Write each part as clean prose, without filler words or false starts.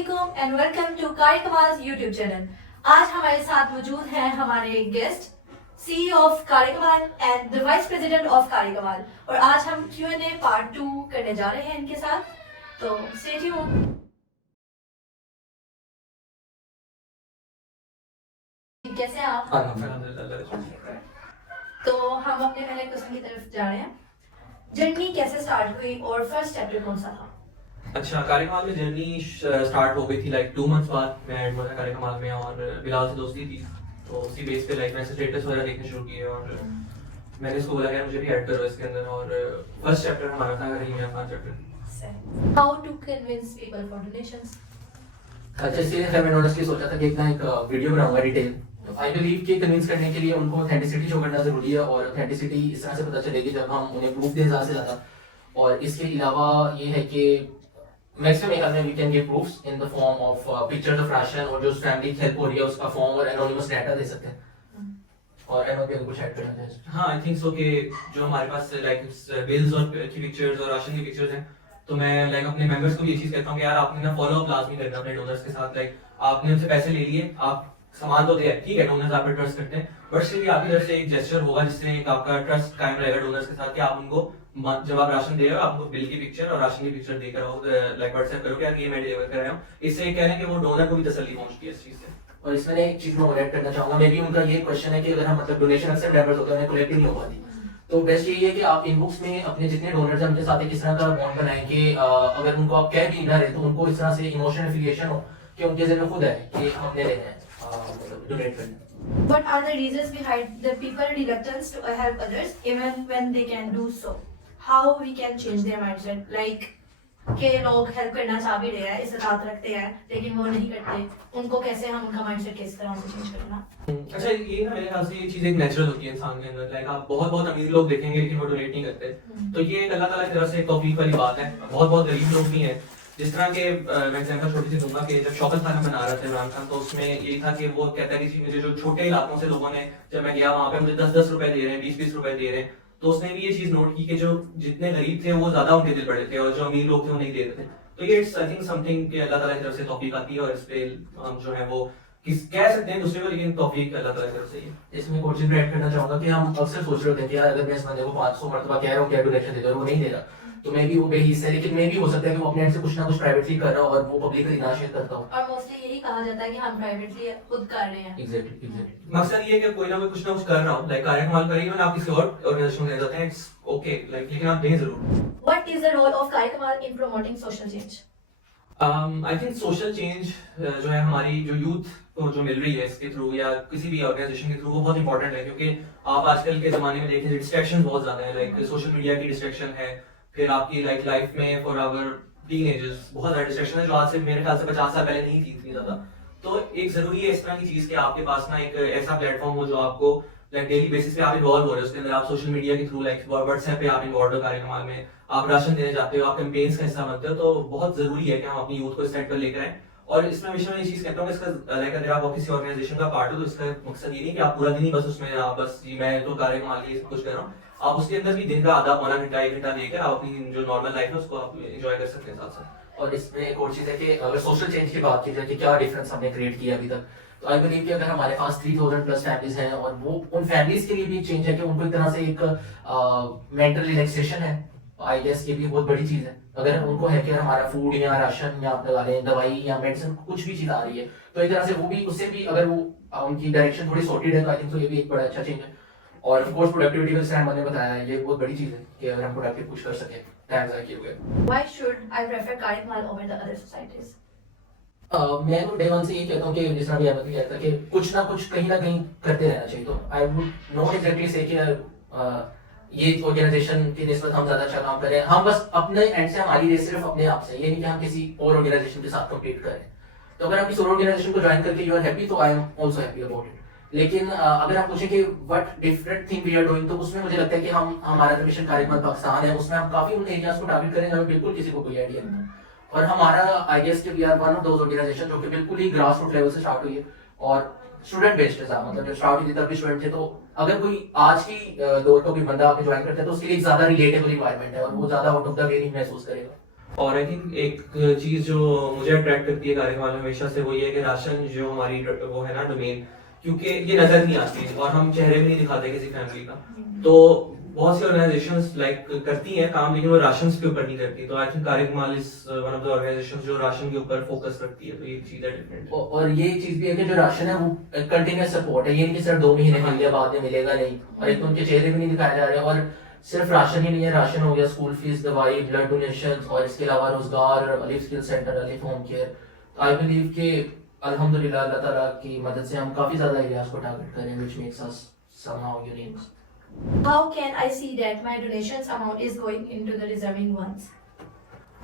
वालेकुम and welcome to कारी कमाल यूट्यूब चैनल। आज हमारे साथ मौजूद हैं हमारे गेस्ट सीईओ ऑफ कारी कमाल and the vice president of कारी कमाल, और आज हम Q&A पार्ट 2 करने जा रहे हैं इनके साथ, तो स्टे ट्यून्ड। कैसे हैं आप? तो हम अपने पहले क्वेश्चन की तरफ जा रहे हैं। जर्नी कैसे स्टार्ट हुई और फर्स्ट चैप्टर कौन सा था? अच्छा, कार्यक्रमाल में जर्नी स्टार्ट हो गई थी लाइक 2 मंथ्स बाद। मैं एड हुआ था कार्यक्रमाल में और बिलाल से दोस्ती थी, तो उसी बेस पे लाइक मैंने स्टेटस वगैरह देखने शुरू किए और मैंने इसको बोला यार मुझे भी ऐड करो इसके अंदर। और फर्स्ट चैप्टर हमारा था Rahim Khan chapter. How to convince people for donations? अच्छा, इसलिए फिर मैंने ऑनेस्टली सोचा था कि एक वीडियो बनाऊंगा डिटेल। तो आई बिलीव कि कन्विंस करने के लिए उनको ऑथेंटिसिटी शो करना जरूरी है, और ऑथेंटिसिटी इस तरह से पता चलेगी जब हम उन्हें प्रूफ दें ज़्यादा से ज़्यादा। और इसके अलावा ये है कि मैक्सिमम एक आदमी we can give proofs in the form of pictures of ration, और जो फैमिली हेल्प हो रही है उसका फॉर्म और एनोनिमस डाटा दे सकते हैं। और एनओ पे कुछ ऐड करना चाहिए। हाँ, आई थिंक सो कि जो हमारे पास लाइक बिल्स और की पिक्चर्स और राशन की पिक्चर्स हैं, तो मैं लाइक अपने मेंबर्स को भी ये चीज़ कहता हूँ कि यार आपने ना फॉलो अप लाजमी करना अपने डोनर्स के साथ। लाइक आपने उनसे पैसे ले लिए, आप सामान तो दिया, ठीक है, डोनर्स आप पे ट्रस्ट करते हैं, बट स्टिल आपकी तरफ से एक जेस्चर होगा जिससे एक आपका ट्रस्ट कायम रहेगा डोनर्स के साथ कि आप उनको जब आप राशन दे रहे हो आप उनको बिल की पिक्चर और राशन की पिक्चर देकर आओ, लाइक व्हाट्सएप करो कि यार ये मैं डिलीवर कर रहा हूँ। इससे कह रहे हैं कि वो डोनर को भी तसल्ली पहुंचती है इस चीज़ से। और इसमें एक चीज मैं ऐड करना चाहूंगा, मे भी उनका ये क्वेश्चन है कि अगर हम मतलब डोनेशन अक्सर मेंबर्स होते हैं कलेक्ट नहीं हो पाती, तो बेस्ट यही है कि आप इनबॉक्स में अपने जितने डोनर्स हैं उनके साथ एक इस तरह का बॉन्ड बनाएं कि अगर उनको आप कह भी ना रहे तो उनको इस तरह से इमोशनल एफिलिएशन हो कि उनके ज़हन में खुद है कि हमने लेना है मतलब डोनेट करना है। What are the reasons behind the people reluctance to help others even when they can do so? How we can change their mindset? Like के लोग हेल्प करना चाह भी रहे हैं, इस्तेमाल रखते हैं, लेकिन वो नहीं करते, उनको कैसे हम उनका माइंडसेट किस तरह से चेंज करना? अच्छा, ये ना मेरे ख्याल से ये चीज़ एक नेचुरल होती है इंसान के अंदर। लाइक आप बहुत बहुत अमीर लोग देखेंगे लेकिन वो डोनेट नहीं करते, तो ये अल्लाह ताला की तरफ से एक तौफीक वाली बात है। बहुत बहुत गरीब लोग भी हैं, जिस तरह के मैं एग्जांपल छोटी सी दूंगा कि जब शौकत खाना बना रहा था इमरान खान, तो उसमें यही था कि वो कहता है कि मुझे जो छोटे इलाकों से लोगों ने, जब मैं गया वहाँ पे मुझे 10-10 रुपए दे रहे हैं, 20-20 रुपए दे रहे हैं, तो उसने भी ये चीज़ नोट की कि जो जितने गरीब थे वो ज़्यादा उनके दिल बड़े थे और जो अमीर लोग थे वो नहीं दे रहे थे। तो ये इट्स आई थिंक समथिंग कि अल्लाह ताला की तरफ से तौफीक आती है, और इस पे हम जो है वो कह सकते हैं दूसरे को, लेकिन तौफीक अल्लाह ताला की तरफ से ही है। इसमें एक और चीज ऐड करना चाहूंगा कि हम अक्सर सोच रहे होते हैं कि यार अगर मैं इस बंदे को 500 मरतबा कह रहा हूँ क्या डोनेशन दे दो और वो नहीं दे रहा, तो मे भी वो बेहिस है, लेकिन मे भी हो सकता है कि वो अपने एंड से कुछ ना कुछ प्राइवेटली कर रहा हो और वो पब्लिकली ना शेयर करता हो। और मोस्टली यही कहा जाता है कि हम प्राइवेटली खुद कर रहे हैं। एग्जैक्टली मकसद ये है कि कोई ना कोई कुछ ना कुछ कर रहा हो, लाइक कार्यक्रम करिए मैंने आप किसी और ऑर्गेनाइजेशन में जाते हैं, इट्स ओके, लाइक लेकिन आप दें जरूर। What is the role of कारी कमाल in promoting social change? I think social change जो है हमारी जो यूथ को जो मिल रही है इसके थ्रू या किसी भी ऑर्गेनाइजेशन के थ्रू, वो बहुत इंपॉर्टेंट है, क्योंकि आप आजकल के जमाने में देखें डिस्ट्रैक्शन बहुत ज्यादा है। लाइक सोशल मीडिया की डिस्ट्रैक्शन है, फिर आपकी लाइफ में फॉर आवर टीनेजर्स बहुत ज्यादा डिस्ट्रैक्शन है जो आज से मेरे ख्याल से 50 साल पहले नहीं थी इतनी ज्यादा। तो एक जरूरी है इस तरह की चीज कि आपके पास ना एक ऐसा प्लेटफॉर्म हो जो आपको लाइक डेली बेसिस पे आप इन्वॉल्व हो रहे हो उसके अंदर। आप सोशल मीडिया के थ्रू लाइक व्हाट्सएप पे आप इन्वॉल्व हो कार्यक्रम में, आप राशन देने जाते हो, आप कैंपेन्स का हिस्सा बनते हो, तो बहुत जरूरी है कि हम अपनी यूथ को इस साइड पर लेकर आए। और इसमें हमेशा मैं ये चीज कहता हूँ कि इसका लाइक अगर आप किसी ऑर्गेनाइजेशन का पार्ट हो तो इसका मकसद ये नहीं कि आप पूरा दिन ही बस उसमें आप बस जी मैं तो कार्यक्रम लिए सब कुछ कर रहा हूँ, आप उसके अंदर भी दिन का आधा पौना घंटा 1 घंटा देकर आप अपनी जो नॉर्मल लाइफ है उसको आप एंजॉय कर सकते हैं साथ साथ। और इसमें एक और चीज है कि अगर सोशल चेंज की बात की जाए कि क्या डिफरेंस हमने क्रिएट किया अभी तक, तो आई बिलीव कि अगर हमारे पास 3000 प्लस फैमिलीज हैं और वो उन फैमिलीज के लिए भी चेंज है कि उनको एक तरह से एक मेंटल रिलैक्सेशन है, आई गेस ये भी बहुत बड़ी चीज है। अगर उनको है कि हमारा फूड या राशन या आप लगा लें दवाई या मेडिसिन कुछ भी चीज आ रही है, तो एक तरह से वो भी उससे भी अगर वो उनकी डायरेक्शन थोड़ी सॉर्टेड है, तो आई थिंक तो ये भी एक बड़ा अच्छा चेंज है। और ऑफ कोर्स प्रोडक्टिविटी का जैसे मैंने बताया ये बहुत बड़ी चीज है कि अगर हम प्रोडक्टिव कुछ कर सकें टाइम ज़ाया किए हुए। Why should I prefer कारी कमाल over the other societies? मैं तो डे वन से ये कहता हूँ कि जिस तरह भी अहमद भी कहता है कि कुछ ना कुछ कहीं ना कहीं करते रहना चाहिए। तो आई वुड नॉट एग्जैक्टली से कि ये ऑर्गेनाइजेशन की निस्बत हम ज्यादा अच्छा काम करें, हम बस अपने एंड से हमारी रेस सिर्फ अपने आप से, ये नहीं कि हम किसी और ऑर्गेनाइजेशन के साथ कंपीट करें। तो अगर आप किसी और ऑर्गेनाइजेशन को ज्वाइन करके यू आर हैप्पी, तो I am also happy about it. लेकिन अगर आप पूछें कि what different thing we are doing, तो उसमें मुझे लगता है कि हम हमारा जो मिशन कार्यक्रम पाकिस्तान है उसमें हम काफी उन एरियाज को टारगेट करेंगे हमें बिल्कुल किसी को कोई आइडिया नहीं है। और हमारा आई गेस कि we are one of those organization जो कि बिल्कुल ही ग्रास रूट लेवल से स्टार्ट हुई है और स्टूडेंट बेस्ड है। मतलब जब स्टार्ट हुई थी तब भी स्टूडेंट थे, तो अगर कोई आज की दौर का कोई बंदा आके ज्वाइन करता है तो उसके लिए एक ज्यादा रिलेटेबल इन्वायरमेंट है और वो ज्यादा आउट ऑफ द वे नहीं महसूस करेगा। और आई थिंक एक चीज जो मुझे अट्रैक्ट करती है कार्यक्रम में हमेशा से वो ये है कि राशन जो हमारी वो है ना डोमेन, क्योंकि ये नजर नहीं आती और हम चेहरे भी नहीं दिखाते किसी फैमिली का, तो बहुत सी ऑर्गेनाइजेशंस लाइक करती हैं काम लेकिन वो राशन के ऊपर नहीं करती, तो आई थिंक कार्यक्रम is one of the organisations जो राशन के ऊपर फोकस रखती है, तो ये चीज है डिफरेंट। और ये चीज भी है कि जो राशन है वो कंटिन्यूस सपोर्ट है, ये नहीं कि सिर्फ 2 महीने मिल गया बाद में मिलेगा नहीं, और एक तो उनके चेहरे भी नहीं दिखाए जा रहे हैं। और सिर्फ राशन ही नहीं है, राशन हो गया, स्कूल फीस, दवाई, ब्लड डोनेशन, और इसके अलावा रोजगार, Alif skill centre, Alif home care. तो आई बिलीव कि अल्हम्दुलिल्लाह अल्लाह ताला की मदद से हम काफी ज्यादा एरियाज को टारगेट करें, which makes us somehow unique. How can I see that my donations amount is going into the deserving ones?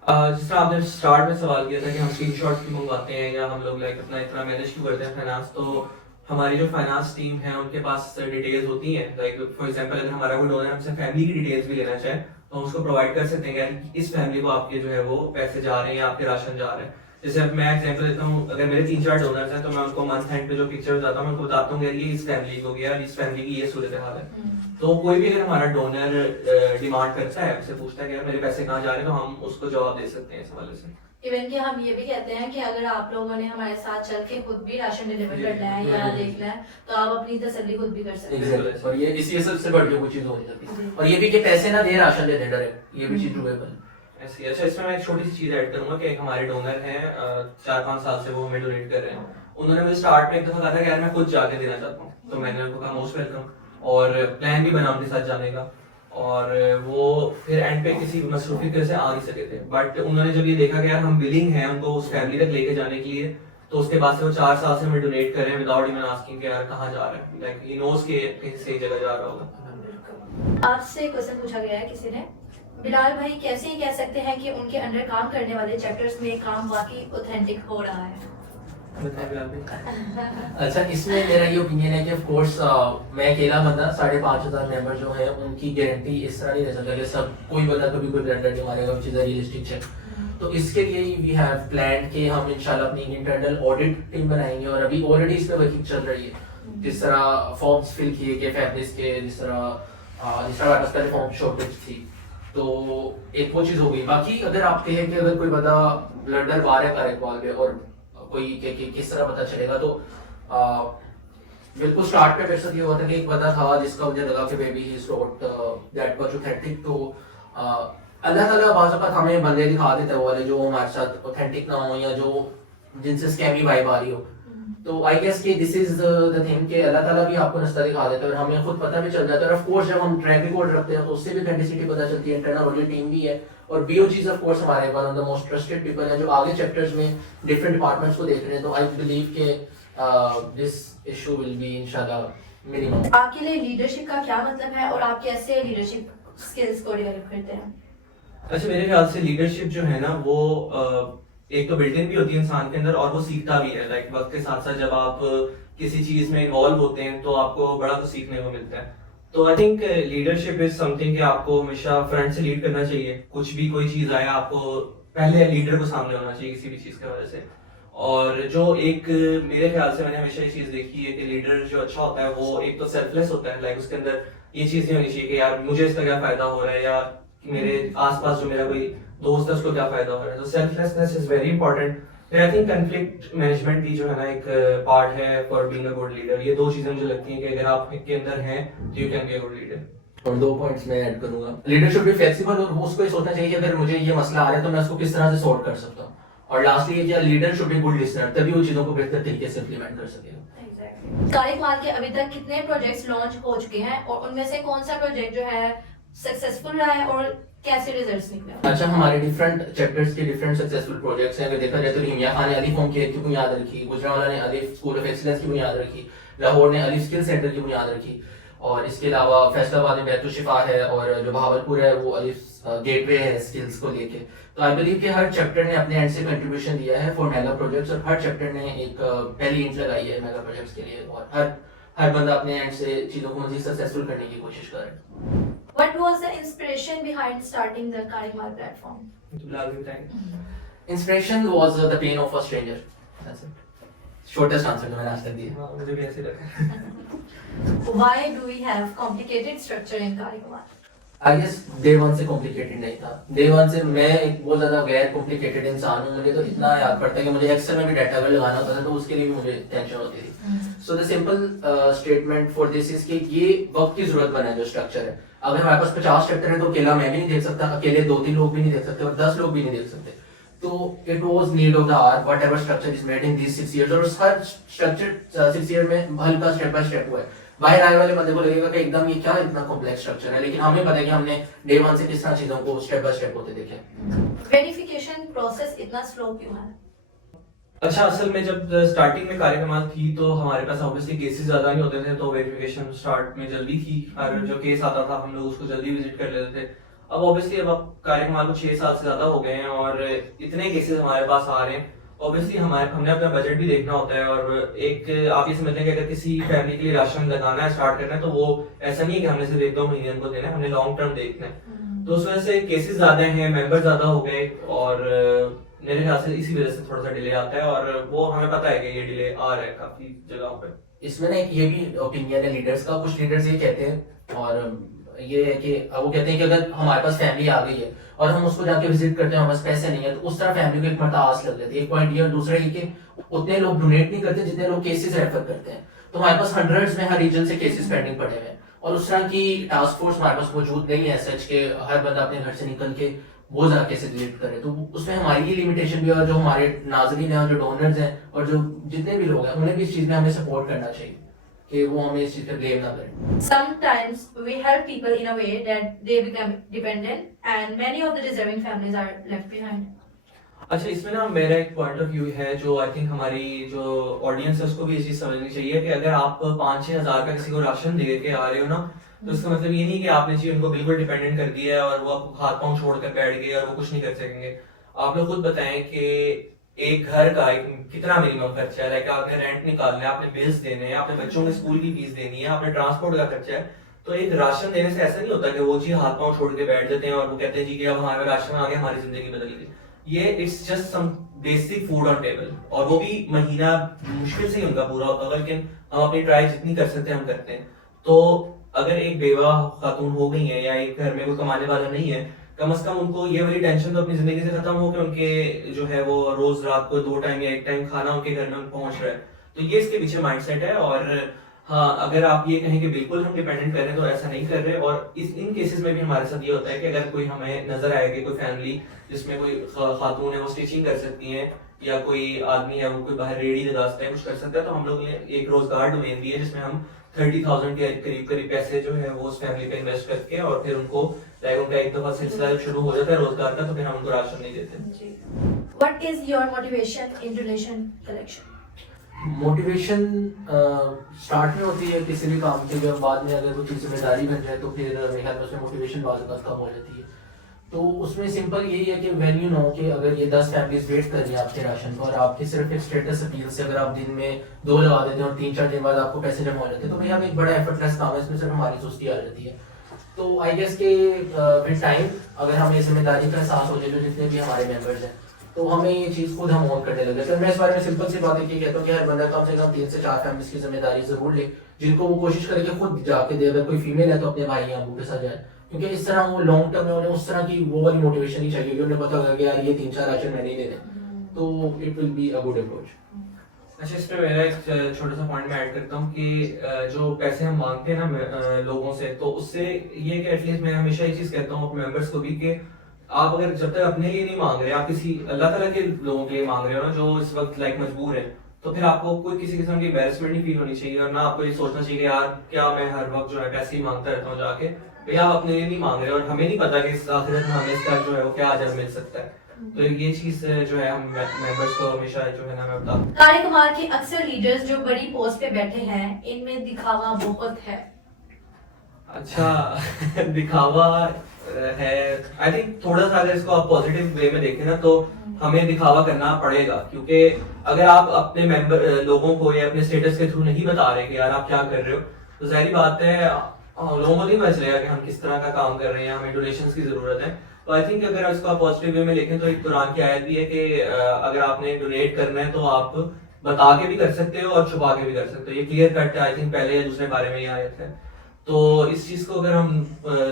जिस तरह आपने स्टार्ट में सवाल किया था कि हम स्क्रीनशॉट क्यों मंगवाते हैं या हम लोग लाइक अपना इतना मैनेज क्यों करते हैं फाइनेंस, तो हमारी जो फाइनेंस टीम है उनके पास डिटेल्स होती हैं। लाइक फॉर एग्जांपल अगर हमारा कोई डोनर हमसे फैमिली की डिटेल्स भी लेना चाहे तो हम उसको प्रोवाइड कर सकते हैं कि इस फैमिली को आपके जो है वो पैसे जा रहे हैं या आपके राशन जा रहे हैं। जैसे अब मैं एग्जांपल देता हूँ, अगर मेरे 3-4 डोनर्स हैं तो मैं उनको मंथ एंड पे जो पिक्चर बताता हूँ मैं उनको बताता हूँ कि ये इस फैमिली को गया, इस फैमिली की ये सूरत हाल है। तो कोई भी अगर हमारा डोनर डिमांड करता है, हमसे पूछता है कि यार मेरे पैसे कहाँ जा रहे हैं, तो हम उसको जवाब दे सकते हैं इस हवाले से। इवन कि हम ये भी कहते हैं कि अगर आप लोगों ने हमारे साथ चल के खुद भी राशन डिलीवर करना है या देखना है तो आप अपनी तसल्ली खुद भी कर सकते हैं। Exactly. और ये इसी सबसे बढ़ के कोई चीज हो नहीं सकती, और ये भी कि पैसे ना दे राशन दे दे डायरेक्ट, ये भी चीज ट्रूएबल है। ऐसे अच्छा, इसमें मैं एक छोटी सी चीज ऐड करूंगा कि एक हमारे डोनर हैं 4-5 साल से वो हमें डोनेट कर रहे हैं। उन्होंने मुझे स्टार्ट में एक दफा कहा था कि यार मैं खुद जाके देना चाहता हूँ, तो मैंने उनको कहा मोस्ट वेलकम, और प्लान भी बना उनके साथ जाने का, और वो फिर एंड पे किसी मसरूफी वजह से आ नहीं सके थे। बट उन्होंने जब ये देखा कि यार हम विलिंग हैं उनको उस फैमिली तक लेके जाने के लिए, तो उसके बाद से वो 4 साल से हमें डोनेट कर रहे हैं विदाउट इवन आस्किंग कि यार कहाँ जा रहा है, लाइक ही नोज के कहीं सही जगह जा रहा होगा। आपसे क्वेश्चन पूछा गया है किसी ने, बिलाल भाई कैसे कह सकते हैं कि उनके अंडर काम करने वाले चैप्टर्स में काम वाकई ऑथेंटिक हो रहा है? बताएं बिलाल भाई। अच्छा, इसमें मेरा ये ओपिनियन है कि ऑफ कोर्स मैं अकेला बंदा 5,500 मेंबर जो है उनकी गारंटी इस तरह नहीं दे सकता कि सब कोई बंदा कभी कोई ब्लेंडर नहीं मारेगा, which is a realistic check. तो इसके लिए वी हैव प्लान कि हम इंशाल्लाह अपनी इंटरनल ऑडिट टीम बनाएंगे, और अभी ऑलरेडी इस पे वर्किंग चल रही है। जिस तरह फॉर्म्स फिल किए गए फैमिलीज के, जिस तरह हमारे पास पहले फॉर्म शॉर्टेज थी, तो एक वो चीज हो गई। बाकी अगर आप कहें कि अगर कोई बंदा ब्लंडर मार है कार्यक्रम में और कोई के किस तरह पता चलेगा, तो बिल्कुल स्टार्ट पे मेरे साथ ये हुआ था कि एक बंदा था जिसका मुझे लगा कि baby he is not that much authentic. तो अल्लाह ताला बाज़ वक़्त हमें बंदे दिखा देता है वो वाले जो हमारे साथ ऑथेंटिक ना हो या जो जिनसे स्कैमी वाइब आ रही हो। तो आई गेस कि दिस इज द थिंग कि अल्लाह ताला भी आपको रास्ता दिखा देता है और हमें खुद पता भी चल जाता है। और ऑफ कोर्स जब हम ट्रैक रिकॉर्ड रखते हैं तो उससे भी ऑथेंटिसिटी पता चलती है। इंटरनल ऑडिट टीम भी है और बीओजीज ऑफ कोर्स हमारे one of the most trusted people हैं जो आगे चैप्टर्स में डिफरेंट डिपार्टमेंट्स को देख रहे हैं। तो आई बिलीव कि दिस इशू विल बी इंशाल्लाह मिनिमम। आपके लिए लीडरशिप का क्या मतलब है और आप कैसे लीडरशिप स्किल्स को डेवलप करते हैं? अच्छा, मेरे ख्याल से लीडरशिप जो है ना वो एक तो बिल्ट इन भी होती है इंसान के अंदर और वो सीखता भी है। लाइक वक्त के साथ साथ जब आप किसी चीज में इन्वॉल्व होते हैं तो आपको बड़ा कुछ सीखने को मिलता है। तो I think leadership is something कि आपको हमेशा फ्रंट से लीड करना चाहिए। कुछ भी कोई चीज आए आपको पहले लीडर को सामने होना चाहिए किसी भी चीज की वजह से। और जो एक मेरे ख्याल से मैंने हमेशा ये चीज देखी है कि लीडर जो अच्छा होता है वो एक तो सेल्फलेस होता है। लाइक उसके अंदर ये चीज नहीं होनी चाहिए कि यार मुझे इसका क्या फायदा हो रहा है या मेरे आसपास जो मेरा कोई दोस्त है उसको क्या फायदा हो रहा है। तो selflessness is very important. I think conflict management भी जो है ना एक पार्ट है for being a good leader. ये दो चीजें मुझे लगती हैं कि अगर आप के अंदर हैं तो you can be a good leader. और 2 पॉइंट्स मैं ऐड करूंगा। लीडरशिप भी फ्लेक्सिबल और उसको ये सोचना चाहिए कि अगर मुझे ये मसला आ रहा है तो मैं उसको किस तरह से सॉल्व कर सकता हूँ। और लास्टली ये leader should be good listener, तभी वो चीजों को बेहतर तरीके से इंप्लीमेंट कर सकेगा। कार्यक्रम के अभी तक कितने प्रोजेक्ट्स लॉन्च हो चुके हैं और उनमें से कौन सा प्रोजेक्ट जो है सक्सेसफुल रहा है और कैसे रिजल्ट्स निकले? अच्छा, हमारे डिफरेंट चैप्टर्स के डिफरेंट सक्सेसफुल प्रोजेक्ट्स हैं। अगर देखा जाए तो हिमिया खान ने अलीफ होम केयर की बुनियाद रखी, गुजरांवाला ने अलीफ स्कूल ऑफ एक्सीलेंस की बुनियाद रखी, लाहौर ने अलीफ स्किल सेंटर की बुनियाद रखी, और इसके अलावा फैसलाबाद में बैतुल शिफा है और जो बहावलपुर है वो अलीफ गेटवे है स्किल्स को लेके। तो आई बिलीव कि हर चैप्टर ने अपने एंड से कंट्रीब्यूशन दिया है फॉर मेगा प्रोजेक्ट्स और हर चैप्टर ने एक पहली इंट लगाई है मेगा प्रोजेक्ट्स के लिए और हर बंदा अपने एंड से चीजों को मजीद सक्सेसफुल करने की कोशिश कर रहा है। What was the inspiration behind starting the Karimar platform? Bilal भी बताएंगे। Inspiration was the pain of a stranger. That's it. Shortest answer जो मैंने आज तक दिया। हाँ, मुझे भी ऐसे लगा। Why do we have complicated structure in Karimar? I guess day one से कॉम्प्लिकेटेड नहीं था। डे वन से मैं एक बहुत ज्यादा गैर कॉम्प्लिकेटेड इंसान हूँ। मुझे तो इतना याद पड़ता है कि मुझे एक्सेल में भी डाटा अगर लगाना होता था तो उसके लिए भी मुझे टेंशन होती थी। So the simple statement for this is कि ये वक्त की जरूरत बना है जो स्ट्रक्चर है। अगर हमारे पास 50 चैप्टर है तो अकेला मैं भी नहीं देख सकता, अकेले 2-3 लोग भी नहीं देख सकते और 10 लोग भी नहीं देख सकते। तो it was need of the hour whatever structure is made in this 6 years. और हर स्ट्रक्चर 6 ईयर में हल्का स्टेप बाय स्टेप हुआ है। बाहर आने वाले बंदे को लगेगा कि एकदम ये क्या इतना कॉम्प्लेक्स स्ट्रक्चर है, लेकिन हमें पता है कि हमने डे वन से किस तरह चीजों को स्टेप बाय स्टेप होते देखे। वेरिफिकेशन प्रोसेस इतना स्लो क्यों है? अच्छा, असल में जब स्टार्टिंग में कार्यक्रम थी तो हमारे पास ऑब्वियसली केसेस ज्यादा नहीं होते थे, तो वेरिफिकेशन स्टार्ट में जल्दी थी। हर जो केस आता था हम लोग उसको जल्दी विजिट कर लेते थे। अब ऑब्वियसली अब कार्यक्रम को 6 साल से ज्यादा हो गए हैं और इतने केसेस हमारे पास आ रहे हैं। ऑब्वियसली हमने अपना बजट भी देखना होता है और एक आप ये समझते हैं कि अगर किसी फैमिली के लिए राशन लगाना है, स्टार्ट करना है, तो वो ऐसा नहीं है कि हमने सिर्फ 1-2 महीने उनको देना है, हमने लॉन्ग टर्म देखना है। तो उस वजह से केसेस ज्यादा हैं, मेंबर ज्यादा हो गए और मेरे ख्याल से इसी वजह से थोड़ा सा डिले आता है और वो हमें पता है कि ये डिले आ रहा है काफी जगहों पे। इसमें ना ये भी ओपिनियन है लीडर्स का। कुछ लीडर्स ये कहते हैं और ये है कि वो कहते हैं कि अगर हमारे पास फैमिली आ गई है और हम उसको जाके विजिट करते हैं, हमारे पास पैसे नहीं है, तो उस तरह फैमिली को एक मरता आस लग जाती है। एक पॉइंट ये और दूसरा ये कि उतने लोग डोनेट नहीं करते जितने लोग केसेस रेफर करते हैं। तो हमारे पास हंड्रेड्स में हर रीजन से केसेस पेंडिंग पड़े हुए हैं और उस तरह की टास्क फोर्स हमारे पास मौजूद नहीं है सच के हर बंदा अपने घर से निकल के वो ज्यादा केसेस डिलीट करे। तो उसमें हमारी ये लिमिटेशन भी है और जो हमारे नाज़रीन हैं और जो डोनर्स हैं और जो जितने भी लोग हैं उन्हें भी इस चीज में हमें सपोर्ट करना चाहिए कि वो हमें इस चीज पे ब्लेम ना करें। Sometimes we help people in a way that they become dependent and many of the deserving families are left behind. अच्छा, इसमें ना मेरा एक पॉइंट ऑफ व्यू है जो आई थिंक हमारी जो ऑडियंस है उसको भी ये चीज समझनी चाहिए कि अगर आप 5-6 हज़ार का किसी को राशन दे के आ रहे हो ना, तो इसका मतलब ये नहीं कि आपने जी उनको बिल्कुल डिपेंडेंट कर दिया है और वो आपको हाथ पांव छोड़कर बैठ गए और वो कुछ नहीं कर सकेंगे। आप लोग खुद बताएं कि एक घर का कितना मिनिमम खर्चा है। लाइक आपने रेंट निकालना है, आपने बिल्स देने हैं, आपने बच्चों के स्कूल की फीस देनी है, आपने ट्रांसपोर्ट का खर्चा है। तो एक राशन देने से ऐसा नहीं होता कि वो जी हाथ पांव छोड़ के बैठ जाते हैं और वो कहते हैं जी कि अब हमारे राशन आ गया, हमारी जिंदगी बदल गई। ये it's just some basic food on table और वो भी महीना मुश्किल से ही उनका पूरा होता है, लेकिन हम अपनी ट्राई जितनी कर सकते हैं हम करते हैं। तो अगर एक बेवा खातून हो गई है या एक घर में कोई कमाने वाला नहीं है, कम से कम उनको ये वाली टेंशन तो अपनी जिंदगी से खत्म हो कि उनके जो है वो रोज रात को 2 टाइम या 1 टाइम खाना उनके घर में पहुंच रहा है। तो ये इसके पीछे माइंडसेट है। और हाँ, अगर आप ये कहें कि बिल्कुल हम डिपेंडेंट कर रहे हैं तो ऐसा नहीं कर रहे। और इन केसेस में भी हमारे साथ ये होता है कि अगर कोई हमें नजर आएगी कोई फैमिली जिसमें कोई खातून है वो स्टिचिंग कर सकती है या कोई आदमी है वो कोई बाहर रेडी लगाता है कुछ कर सकता है, तो हम लोग ने एक रोजगार डोमेन दी है जिसमें हम 30,000 के करीब पैसे जो है वो उस फैमिली पे इन्वेस्ट करके और फिर उनको उनका एक दफा सिलसिला जब शुरू हो जाता है रोजगार का तो फिर हम उनको राशन नहीं देते। What is your motivation in donation collection? Motivation start में होती है किसी भी काम के, जब बाद में अगर वो चीज़ जिम्मेदारी बन जाए तो फिर मेरे ख्याल में उसमें मोटिवेशन बाद कम हो जाती है। तो उसमें सिंपल यही है कि व्हेन यू नो कि अगर ये 10 फैमिलीज वेट कर रही हैं आपके राशन को और आपकी सिर्फ एक स्टेटस अपील से अगर आप दिन में 2 लगा देते हैं और 3-4 दिन बाद आपको पैसे जमा हो जाते हैं तो भैया एक बड़ा एफर्टलेस काम है, इसमें सिर्फ हमारी सुस्ती आ जाती है। तो आई गेस के विद टाइम अगर हमें जिम्मेदारी का एहसास हो जाए जो जितने भी हमारे मेंबर्स हैं तो हमें ये चीज़ खुद हम ऑन करने लगे। तो मैं इस बारे में सिंपल सी बात है कि कहता हूँ कि हर बंदा कम से कम 3 से 4 फैमिलीज की जिम्मेदारी जरूर ले, जिनको वो कोशिश करे कि खुद जाके दे। अगर कोई फीमेल है तो अपने भाई या अबू के साथ जाए, क्योंकि इस तरह वो लॉन्ग टर्म में उन्हें उस तरह की वो वाली मोटिवेशन ही चाहिए कि उन्हें पता होगा कि यार ये 3-4 राशन मैंने ही देने, तो it will be a good approach. अच्छा, इस पे मेरा एक छोटा सा पॉइंट मैं ऐड करता हूँ कि जो पैसे हम मांगते हैं ना लोगों से, तो उससे ये कि एटलीस्ट मैं हमेशा ये चीज़ कहता हूँ अपने मेंबर्स को भी कि आप अगर जब तक अपने लिए नहीं मांग रहे, आप किसी अल्लाह ताला के लोगों के लिए मांग रहे हो ना जो इस वक्त लाइक मजबूर है, तो फिर आपको कोई किसी किस्म की एम्बैरेसमेंट नहीं फील होनी चाहिए और ना आपको ये सोचना चाहिए कि यार क्या मैं हर वक्त जो है पैसे ही मांगता रहता हूँ जाके। भैया आप अपने लिए नहीं मांग रहे और हमें नहीं पता कि इस आखिरत में हमें इसका जो है वो क्या अजर मिल सकता है। तो ये चीज जो है हम मेंबर्स को हमेशा जो है ना मैं बताता हूँ। कार्यक्रम के अक्सर लीडर्स जो बड़ी पोस्ट पे बैठे हैं इनमें दिखावा बहुत है। अच्छा दिखावा है, आई थिंक थोड़ा सा अगर इसको आप पॉजिटिव वे में देखें ना तो हमें दिखावा करना पड़ेगा, क्योंकि अगर आप अपने मेंबर लोगों को या अपने स्टेटस के थ्रू नहीं बता रहे कि यार आप क्या कर रहे हो, तो जाहिर बात है लोगों को नहीं पता चलेगा कि हम किस तरह का काम कर रहे हैं, हमें डोनेशंस की जरूरत है। तो आई थिंक अगर इसको आप पॉजिटिव वे में देखें तो एक कुरान की आयत भी है कि अगर आपने डोनेट करना है तो आप बता के भी कर सकते हो और छुपा के भी कर सकते हो। ये क्लियर कट आई थिंक पहले या दूसरे बारे में ये आयत है। तो इस चीज़ को अगर हम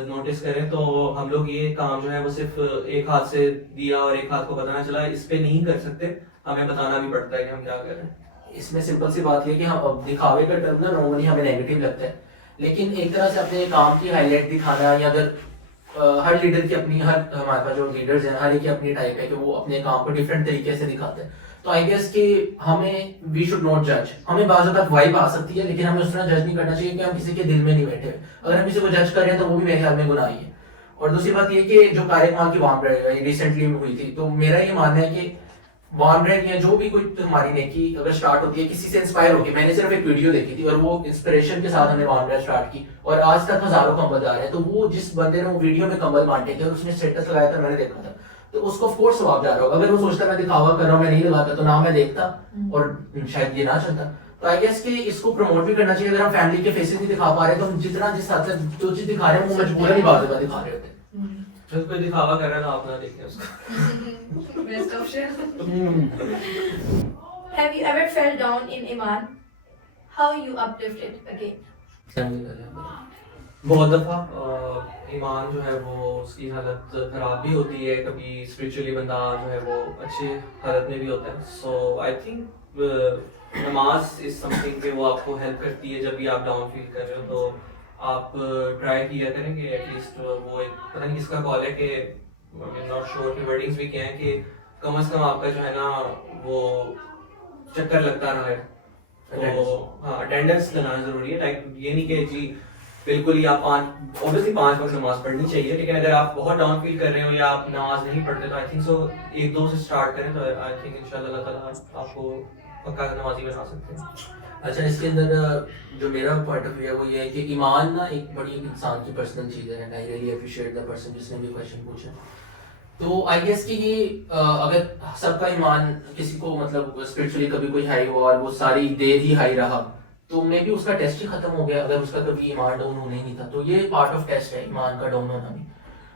नोटिस करें तो हम लोग ये काम जो है वो सिर्फ एक हाथ से दिया और एक हाथ को पता ना चला इस पे नहीं कर सकते, हमें बताना भी पड़ता है कि हम क्या कर रहे हैं। इसमें सिंपल सी बात है कि हम अब दिखावे का टर्म ना नॉर्मली हमें नेगेटिव लगता है, लेकिन एक तरह से अपने काम की हाईलाइट दिखाना, या अगर हर लीडर की अपनी, हर हमारे पास जो लीडर्स हैं हर एक की अपनी टाइप है कि वो अपने काम को डिफरेंट तरीके से दिखाते हैं। तो आई गेस कि हमें वी शुड नॉट जज, हमें बाज़ औक़ात वाइब आ सकती है लेकिन हमें उस तरह जज नहीं करना चाहिए कि हम किसी के दिल में नहीं बैठे। अगर हम किसी को जज कर रहे हैं तो वो भी मेरे ख्याल में गुनाह ही है। और दूसरी बात ये कि जो कार्यक्रम की वार्म रिसेंटली हुई थी, तो मेरा ये मानना है कि वार्म या जो भी कोई हमारी नेकी अगर स्टार्ट होती है किसी से इंस्पायर होकर, मैंने सिर्फ एक वीडियो देखी थी और वो इंस्पिरेशन के साथ हमने वार्म स्टार्ट की और आज तक हजारों कंबल आ रहे हैं। तो वो जिस बंदे ने वो वीडियो में कंबल बांटे थे और उसने स्टेटस लगाया था, मैंने देखा था, तो उसको ऑफ कोर्स सवाब जा रहा होगा। अगर वो सोचता मैं दिखावा कर रहा हूँ, मैं नहीं लगाता, तो ना मैं देखता और शायद ये ना चलता। तो आई गेस कि इसको प्रमोट भी करना चाहिए। अगर हम फैमिली के फेसेस नहीं दिखा पा रहे तो हम जितना जिस हद तक जो चीज दिखा रहे हैं वो मजबूरन ही बात दिखा रहे होते हैं। जब कोई दिखावा कर रहा है तो आप ना देखें उसको। Best option. Have you ever fell down in Iman? How you uplifted again? बहुत दफ़ा ईमान जो है वो उसकी हालत ख़राब भी होती है, कभी स्पिरिचुअली बंदा जो है वो अच्छे हालत में भी होता है। सो आई थिंक नमाज इज़ समथिंग कि वो आपको हेल्प करती है जब भी आप डाउन फील कर रहे हो। तो आप ट्राई किया करेंगे एटलीस्ट, वो एक पता नहीं किसका कॉल है कि नॉट श्योर कि वर्डिंग्स भी क्या है कि कम से कम आपका जो है ना वो चक्कर लगता ना है। तो हाँ, अटेंडेंस लगाना ज़रूरी है। लाइक ये नहीं कि जी बिल्कुल ही आप ऑब्वियसली 5 वक्त नमाज पढ़नी चाहिए, लेकिन अगर आप बहुत डाउन फील कर रहे हो या आप नमाज नहीं पढ़ते तो आई थिंक सो 1-2 से स्टार्ट करें तो आई थिंक इंशाल्लाह अल्लाह ताला आपको पक्का नमाजी बना सकते हैं। अच्छा, इसके अंदर जो मेरा पॉइंट ऑफ व्यू है वो ये है कि ईमान ना एक बड़ी इंसान की पर्सनल चीज़ है, and I really appreciate the person जिसने भी क्वेश्चन पूछा। तो आई गेस कि ये अगर सबका ईमान किसी को मतलब स्पिरिचुअली कभी कोई हाई हुआ और वो सारी देर ही हाई रहा, तो मे भी उसका टेस्ट ही खत्म हो गया अगर उसका कभी ईमान डाउन होने ही नहीं था। तो ये पार्ट ऑफ टेस्ट है ईमान का डाउन होना भी।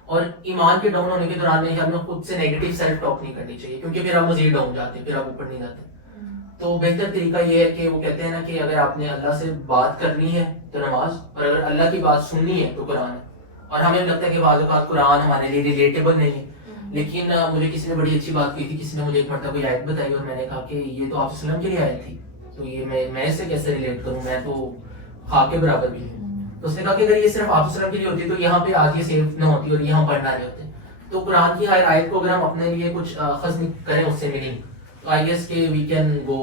और ईमान के डाउन होने के दौरान मेरे ख्याल में खुद से नेगेटिव सेल्फ टॉक नहीं करनी चाहिए, क्योंकि फिर आप मजीद डाउन जाते हैं, फिर आप ऊपर नहीं जाते। तो बेहतर तरीका ये है कि वो कहते हैं ना कि अगर आपने अल्लाह से बात करनी है तो नमाज, और अगर अल्लाह की बात सुननी है तो कुरान है। और हमें लगता है कि बाज़ औक़ात कुरान हमारे लिए रिलेटेबल नहीं है, लेकिन मुझे किसी ने बड़ी अच्छी बात की थी, किसी ने मुझे एक मरतबा कोई आयत बताई और मैंने कहा कि ये तो आप सल्लम के लिए आयत थी, तो ये मैं इससे कैसे रिलेट करूं, मैं तो खा के बराबर भी हूँ। तो उसने कहा कि अगर ये सिर्फ आप सल्लम के लिए होती तो यहाँ पे आज ये सेव न होती और ये हम पढ़ना नहीं होते। तो कुरान की हर आयत को अगर हम अपने लिए कुछ अखज़ करें उससे मीनिंग, तो आई गेस कि we can go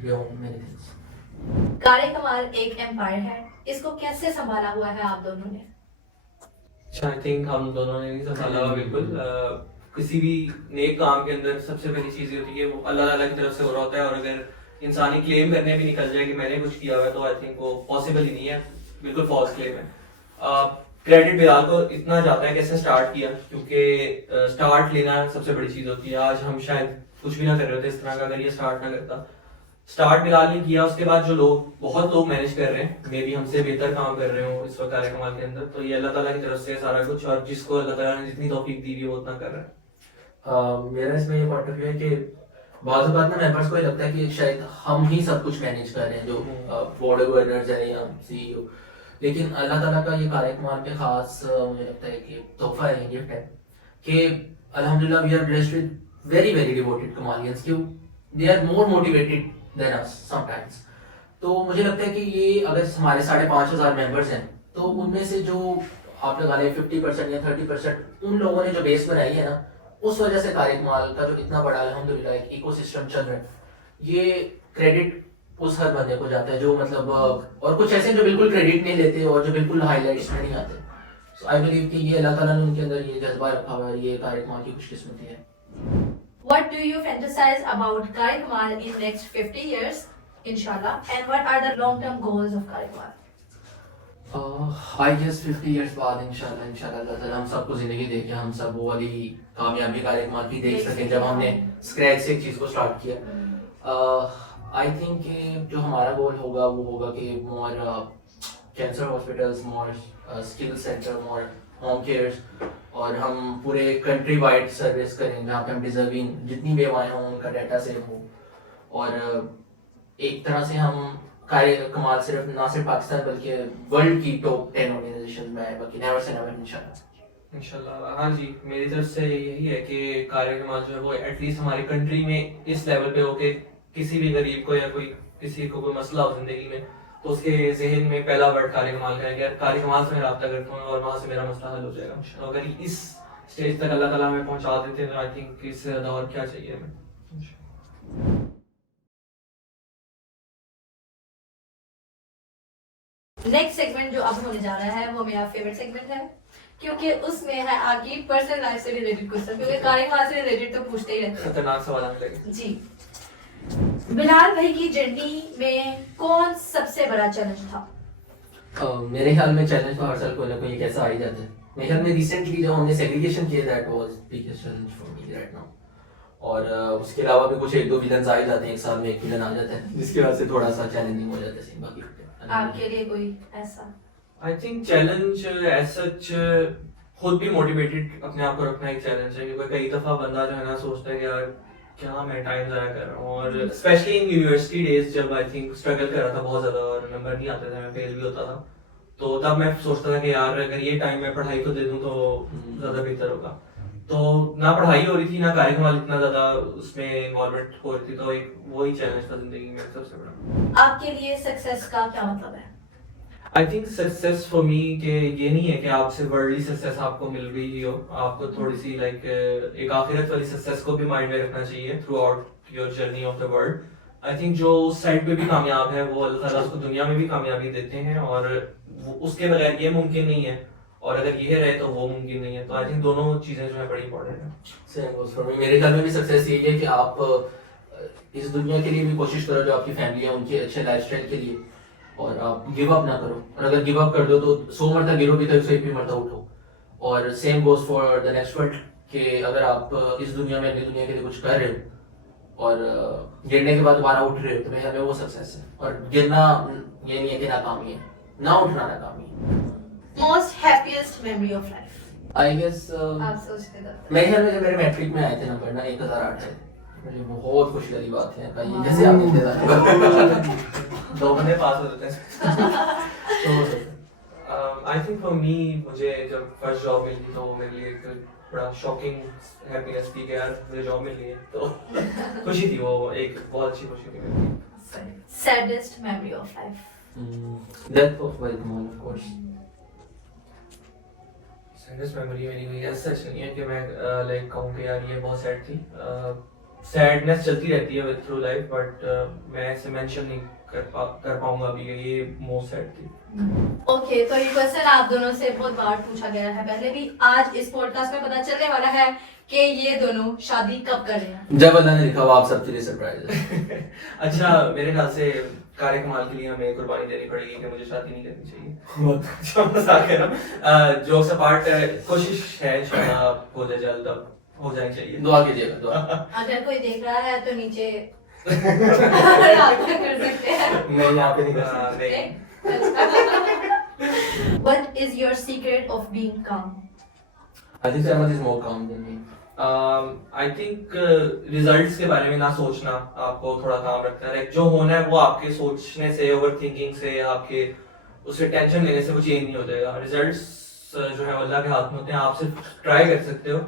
beyond many things. Kar Kamal एक एम्पायर है, इसको कैसे संभाला हुआ है आप दोनों ने? आई थिंक हम दोनों ने नहीं संभाला हुआ बिल्कुल। किसी भी नेक काम के अंदर सबसे पहली चीज़ ये होती है वो अल्लाह ताला की तरफ से हो रहा होता है, और अगर इंसानी क्लेम करने भी निकल जाए कि मैंने कुछ किया हुआ है तो आई थिंक वो पॉसिबल ही नहीं है, बिल्कुल फॉल्स क्लेम है। क्रेडिट बिलाल को इतना जाता है कि इसने स्टार्ट किया, क्योंकि स्टार्ट लेना सबसे बड़ी चीज़ होती है। आज हम शायद कुछ भी ना कर रहे होते इस तरह का अगर ये स्टार्ट ना करता। स्टार्ट बिलाल ने किया, उसके बाद जो लोग बहुत लोग मैनेज कर रहे हैं, मे भी हमसे बेहतर काम कर रहे हो इस वक्त कार कमाल के अंदर, तो ये अल्लाह ताला की तरफ से सारा कुछ, और जिसको अल्लाह ताला ने जितनी तौफीक दी है वो उतना कर रहा है। मेरा इसमें ये पॉइंट ऑफ व्यू है कि बाज़ बात ना मेंबर्स को लगता है कि शायद हम ही सब कुछ मैनेज कर रहे हैं, जो बोर्ड गवर्नर्स है या सीईओ, लेकिन अल्लाह ताला का ये कार्यक्रम पे खास मुझे लगता है कि तोहफा है, गिफ्ट है कि अल्हम्दुलिल्लाह we are blessed with very very devoted Kamalians, कि they are more motivated than us sometimes. तो मुझे लगता है कि ये अगर हमारे 5,500 मेंबर्स हैं तो उनमें से जो आप लगा लें 50% या 30% उन लोगों ने जो बेस बनाई है ना, उस वजह से कार्यक्रम का जो इतना बड़ा अल्हम्दुलिल्लाह एक इकोसिस्टम चल रहा है, ये क्रेडिट उस हर बंदे को जाता है जो मतलब, और कुछ ऐसे जो बिल्कुल क्रेडिट नहीं लेते और जो बिल्कुल हाईलाइट्स में नहीं आते। सो आई बिलीव कि ये अल्लाह ताला ने उनके अंदर ये जज्बा रखा हुआ है, ये कार्यक्रम की खुशकिस्मती है। What do you fantasize about Kari Kamal in next 50 years, inshallah, and what are the long-term goals of Kari Kamal? I guess 50 years बाद इंशाल्लाह अल्लाह ताला हम सबको जिंदगी दे के हम सब वो वाली कामयाबी कार्यक्रम की देख सकें जब हमने स्क्रैच से एक चीज़ को स्टार्ट किया। आई थिंक जो हमारा गोल होगा वो होगा कि मोर कैंसर हॉस्पिटल्स, मोर स्किल सेंटर, मोर होम केयर्स, और हम पूरे कंट्री वाइड सर्विस करें जहाँ पे हम डिजर्विंग जितनी बेवाएँ हों उनका डाटा सेव हो, और एक तरह से हम कार्य कमाल सिर्फ ना सिर्फ पाकिस्तान बल्कि वर्ल्ड की टॉप 10 ऑर्गेनाइजेशन में है, बाकी नेवर से नेवर इंशाल्लाह। इंशाल्लाह। हाँ जी, मेरी तरफ से यही है कि कार्य कमाल जो है वो एटलीस्ट हमारी कंट्री में इस लेवल पे हो कि किसी भी गरीब को या कोई किसी को कोई मसला हो जिंदगी में तो उसके जहन में पहला वर्ड कार्य कमाल का है कि यार कार्य कमाल से मैं रब्ता करता हूँ और वहाँ से मेरा मसला हल हो जाएगा। तो अगर इस स्टेज तक अल्लाह ताला हमें पहुँचा देते हैं तो आई थिंक इससे ज़्यादा और क्या चाहिए हमें। नेक्स्ट सेगमेंट जो अब होने जा रहा है वो मेरा फेवरेट सेगमेंट है, क्योंकि उसमें है आपकी पर्सनल लाइफ से रिलेटेड क्वेश्चन, क्योंकि कार्यक्रम से रिलेटेड तो पूछते ही रहते खतरनाक सवाल आने लगे हैं जी। बिलाल भाई की जर्नी में कौन सबसे बड़ा चैलेंज था? मेरे ख्याल में चैलेंज तो हर साल कोई ना कोई एक ऐसा आ ही जाता है। मेरे ख्याल में रिसेंटली जो हमने सेग्रीगेशन किया that was biggest challenge for me right now. और उसके अलावा भी कुछ एक दो विलन्स आ ही जाते हैं, एक साल में एक विलन आ जाता है जिसकी वजह से थोड़ा सा चैलेंजिंग हो जाता है। बाकी आपके लिए कोई ऐसा? I think challenge as such खुद भी मोटिवेटेड अपने आप को रखना एक चैलेंज है, क्योंकि कई दफा बंदा जो है ना सोचता है कि यार क्या मैं टाइम ज़ाया कर रहा हूँ। और स्पेशली इन यूनिवर्सिटी डेज जब आई थिंक स्ट्रगल कर रहा था बहुत ज़्यादा और नंबर नहीं आते थे, मैं फेल भी होता था, तो तब मैं सोचता था कि यार अगर ये टाइम मैं पढ़ाई को दे दूँ तो ज़्यादा बेहतर होगा। तो ना पढ़ाई हो रही थी ना कार्यक्रम इतना ज़्यादा उसमें इन्वॉल्वमेंट हो रही थी, तो एक वही चैलेंज था जिंदगी में सबसे बड़ा। आपके लिए सक्सेस का क्या मतलब है? I think success for me के ये नहीं है कि आपसे वर्ल्डली सक्सेस आपको मिल गई ही हो, आपको थोड़ी सी लाइक एक आखिरत वाली सक्सेस को भी माइंड में रखना चाहिए through out your journey of the world. I think जो उस साइड पे भी कामयाब है वो अल्लाह ताला उसको दुनिया में भी कामयाबी देते हैं, और उसके बगैर ये मुमकिन नहीं है, और अगर ये रहे तो वो मुमकिन नहीं है। तो आई थिंक दोनों चीजें जो है बड़ी इंपॉर्टेंट है। Same goes for me. मेरे ख्याल में भी सक्सेस यही है कि आप इस दुनिया के लिए भी कोशिश करो, जो आपकी फैमिली है उनके अच्छे लाइफस्टाइल के लिए, और आप गिव अप ना करो। और अगर गिव अप कर दो तो 100 मरता गिरो भी तो 101 मरता उठो। और same goes for the next world कि अगर आप इस दुनिया में अगली दुनिया के लिए कुछ कर रहे हो और गिरने के बाद दोबारा उठ रहे हो तो मेरे ख्याल में वो सक्सेस है। और गिरना ये नहीं है कि नाकामी है, ना उठना नाकामी है। Most happiest memory of life? I guess आप सोचते थे? मेरे ख्याल में जब मेरे मैट्रिक में आए थे नंबर ना 1008 है, मुझे बहुत खुशी वाली बात है भाई, जैसे आप दो बंदे पास हो जाते हैं। आई थिंक फॉर मी मुझे जब फर्स्ट जॉब मिली तो मेरे लिए एक बड़ा शॉकिंग हैप्पीनेस थी कि यार मुझे जॉब मिल रही है, तो खुशी थी, वो एक बहुत अच्छी खुशी थी मेरे लिए। Saddest memory of life? Death of very come on of course. Saddest memory मेरी कोई ऐसा सच नहीं है कि मैं लाइक कहूँ कि यार ये बहुत सैड थी। सैडनेस चलती रहती है थ्रू लाइफ, बट मैं ऐसे मेंशन नहीं कर पाऊंगा अभी कि ये मोस्ट सैड थी। ओके, तो ये क्वेश्चन आप दोनों से बहुत बार पूछा गया है पहले भी। आज इस पॉडकास्ट में पता चलने वाला है कि ये दोनों शादी कब कर रहे हैं। जब अल्लाह ने लिखा वो आप सबके लिए सरप्राइज है। अच्छा, मेरे ख्याल से कार्य कमाल के लिए हमें कुर्बानी देनी पड़ेगी कि मुझे शादी नहीं करनी चाहिए। बहुत अच्छा मजाक है ना। जोक्स अपार्ट, कोशिश है इंशाल्लाह हो जाए जल्द, अब हो जानी चाहिए। दुआ कीजिएगा, दुआ। अगर कोई देख रहा है तो नीचे राब्ता कर सकते हैं। मैं यहाँ पे नहीं कर सकता। What is your secret of being calm? I think Ahmed is more calm than me. I think results के बारे में ना सोचना आपको थोड़ा काम रखता है। जो होना है वो आपके सोचने से, ओवर थिंकिंग से, आपके उससे टेंशन लेने से वो चेंज नहीं हो जाएगा। रिजल्ट्स जो है अल्लाह के हाथ में होते हैं, आप सिर्फ ट्राई कर सकते हो।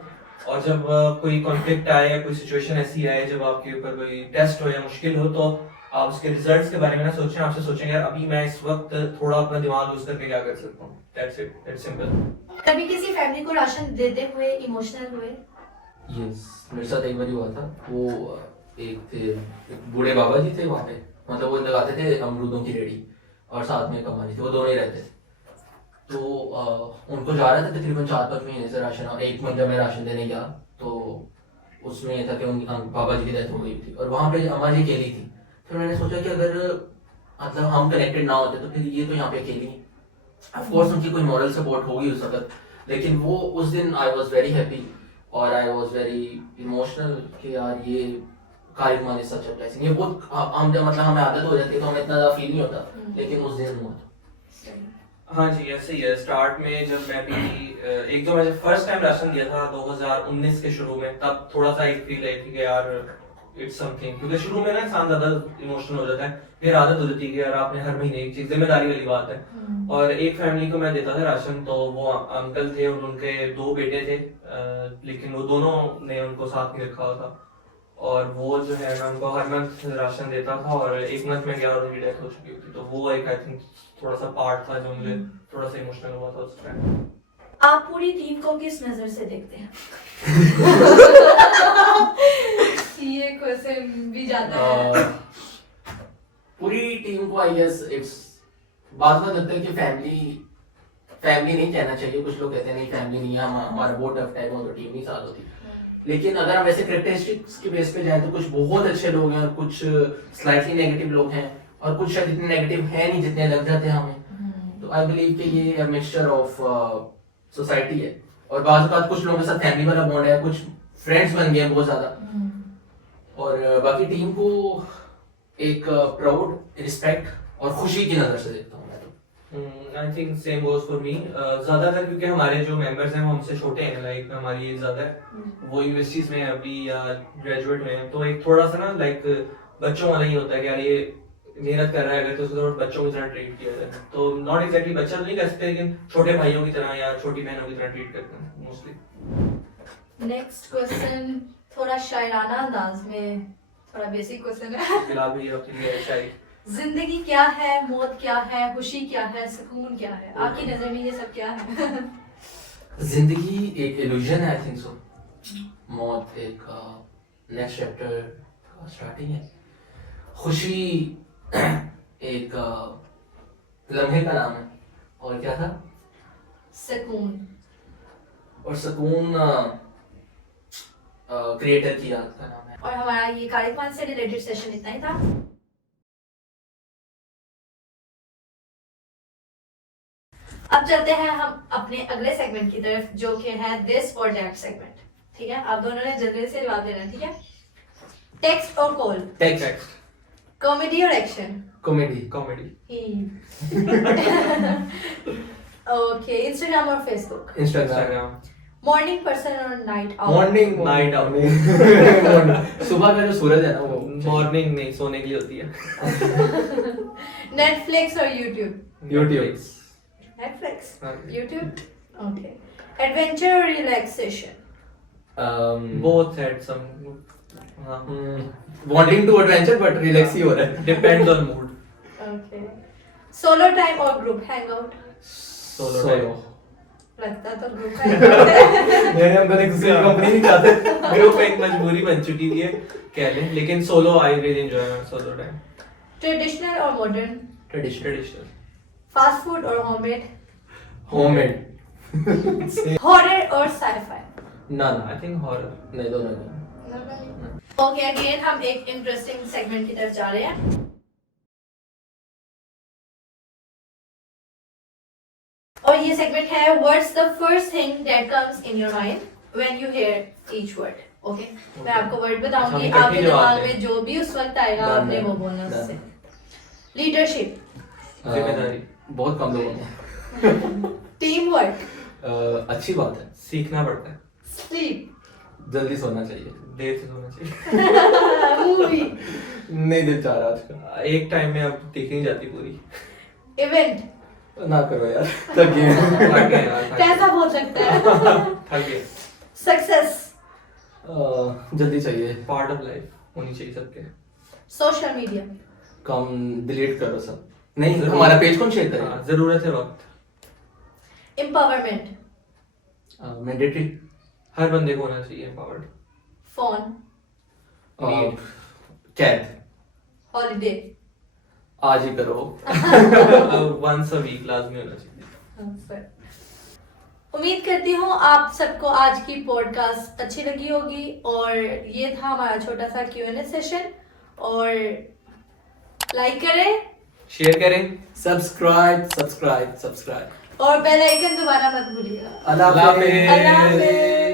और जब कोई कॉन्फ्लिक्ट आए या कोई सिचुएशन ऐसी आए जब आपके ऊपर कोई टेस्ट हो या मुश्किल हो, तो आप उसके रिजल्ट्स के बारे में ना सोचें, आपसे सोचेंगे यार अभी मैं इस वक्त थोड़ा अपना दिमाग यूज करके क्या कर सकता हूँ। That's it, that's simple. कभी किसी फैमिली को राशन देते हुए इमोशनल हुए? Yes, मेरे साथ एक बार हुआ था। वो एक बूढ़े बाबा जी थे वहाँ पे, मतलब वो लगाते थे अमरूदों की रेडी और साथ में एक अम्मा जी थी, वो दोनों ही रहते थे। तो उनको जा रहा था तकरीबन 4-5 महीने से राशन, और एक मंथ जब मैं राशन देने गया तो उसमें ये था कि उनकी बाबा जी की डेथ हो गई थी और वहाँ पे अम्मा जी अकेली थी। फिर मैंने सोचा कि अगर मतलब हम कनेक्टेड ना होते तो फिर ये तो यहाँ पे अकेली, ऑफ कोर्स उनकी कोई मॉरल सपोर्ट होगी उस वक्त, लेकिन वो उस दिन आई वॉज वेरी हैप्पी और आई वॉज वेरी इमोशनल कि यार ये कार्यक्रम इज सच अ ब्लेसिंग। ये बहुत हम जब मतलब हमें आदत हो जाती है तो हमें इतना ज़्यादा फील नहीं होता, लेकिन उस दिन हुआ था। हाँ जी, ऐसे ही है। स्टार्ट में जब मैं भी एक जो मैं फर्स्ट टाइम राशन दिया था 2019 के शुरू में, तब थोड़ा सा एक फील आई थी कि यार इट्स समथिंग, क्योंकि शुरू में ना इंसान ज्यादा इमोशनल हो जाता है, फिर आदत हो जाती है कि यार आपने हर महीने एक चीज, जिम्मेदारी वाली बात है। और एक फैमिली को मैं देता था राशन, तो वो अंकल थे और उनके 2 बेटे थे, लेकिन वो दोनों ने उनको साथ नहीं रखा हुआ था, और वो जो है मैं उनको हर मंथ राशन देता था, और एक मंथ में गया और उनकी डेथ हो चुकी थी। तो वो एक आई थिंक थोड़ा सा पार्ट था जो मुझे थोड़ा सा इमोशनल हुआ था उस टाइम। आप पूरी टीम को किस नजर से देखते हैं? ये क्वेश्चन भी जाता है। पूरी टीम को आई गेस इट्स बात लगता है कि फैमिली नहीं कहना चाहिए। कुछ लोग कहते हैं नहीं फैमिली नहीं है, हमारा बहुत टफ टाइम हो तो टीम नहीं साथ होती। लेकिन अगर हम वैसे कैरेक्टरिस्टिक्स के बेस पे जाएं तो कुछ बहुत अच्छे लोग हैं और कुछ स्लाइटली नेगेटिव लोग हैं, और कुछ शायद इतने नेगेटिव है नहीं जितने लग जाते हैं हमें। तो आई बिलीव कि ये मिक्सचर ऑफ सोसाइटी है, और बात कुछ लोगों के साथ फैमिली वाला बॉन्ड है, कुछ फ्रेंड्स बन गए हैं बहुत ज्यादा, और बाकी टीम को एक प्राउड, रिस्पेक्ट और खुशी की नजर से देखता हूँ मैं तो। I think same goes for me. ज्यादातर क्योंकि हमारे जो मेंबर्स हैं वो हमसे छोटे हैं, लाइक हमारी एज ज्यादा है, वो यूनिवर्सिटीज में अभी या ग्रेजुएट में हैं, तो एक थोड़ा सा ना लाइक बच्चों वाला ही होता है कि यार ये मेहनत कर रहा है, अगर तो उसको थोड़ा बच्चों की तरह ट्रीट किया जाए। तो नॉट एग्जैक्टली बच्चा तो नहीं कह सकते, लेकिन छोटे भाइयों की तरह या छोटी बहनों की तरह ट्रीट करते हैं मोस्टली। नेक्स्ट क्वेश्चन थोड़ा शायराना अंदाज में, थोड़ा बेसिक क्वेश्चन है। फिलहाल भी अपनी लिए शायरी। जिंदगी क्या है, मौत क्या है, खुशी क्या है, सुकून क्या है? आपकी नजर में ये सब क्या है? जिंदगी एक इल्यूजन है, आई थिंक सो। मौत एक नेक्स्ट चैप्टर का स्टार्टिंग है। खुशी एक लम्हे का नाम है, और क्या था? सुकून। और सुकून क्रिएटर की याद का नाम है। और हमारा ये कार्यक्रम से रिलेटेड सेशन इतना ही था। अब चलते हैं हम अपने अगले सेगमेंट की तरफ, जो कि है दिस और दैट सेगमेंट। ठीक है, आप दोनों ने जल्दी से जवाब देना है, ठीक है? टेक्स्ट और कॉल? टेक्स्ट। कॉमेडी और एक्शन? कॉमेडी। ओके, इंस्टाग्राम और फेसबुक? इंस्टाग्राम। मॉर्निंग पर्सन और night out? Morning. Night out. सुबह का जो सूरज है ना वो मॉर्निंग नहीं, सोने की होती है। नेटफ्लिक्स और YouTube? Netflix, YouTube, okay. Adventure or relaxation? Both had some. Wanting to adventure but relax ही हो रहा है. Depends on mood. Okay. Solo time or group hangout? Solo time. लगता तो group hangout है। नहीं हम कभी किसी कंपनी नहीं चाहते. Group एक मजबूरी बन चुकी है कह लें, लेकिन solo I really enjoy solo time. Traditional or modern? Traditional. Fast food or homemade? Homemade. Horror or sci-fi? None. I think horror. नहीं दोनों नहीं. Okay, again हम एक interesting segment की तरफ जा रहे हैं. और ये segment है what's the first thing that comes in your mind when you hear each word? Okay? मैं आपको word बताऊंगी, आपके दिमाग में जो भी उस वक्त आएगा आपने वो बोलना उससे. Leadership. जिम्मेदारी. बहुत कम लोगों में. Team work. अच्छी बात है. सीखना पड़ता है. स्लीप. जल्दी सोना चाहिए. देर से सोना चाहिए. मूवी. नहीं दिल चाह रहा आजकल. एक टाइम में अब देखी नहीं जाती पूरी. इवेंट. ना करो यार. थक गए. थक गए यार. कैसा हो सकता है? थक गए. सक्सेस. जल्दी चाहिए. पार्ट ऑफ लाइफ होनी चाहिए सबके. Social media. कम डिलीट करो सब. नहीं हमारा पेज कौन शेयर करेगा? जरूरत है वक्त. एम्पावरमेंट. मैंडेटरी. हर बंदे को होना चाहिए एम्पावर्ड. फोन. कैद. हॉलिडे. आज ही करो. वंस अ वीक लाजमी होना चाहिए. उम्मीद करती हूँ आप सबको आज की पॉडकास्ट अच्छी लगी होगी, और ये था हमारा छोटा सा Q&A सेशन. और लाइक करें, शेयर करें, सब्सक्राइब और बेल आइकन दोबारा मत भूलिएगा. अल्लाह हाफिज़. अल्लाह हाफिज़.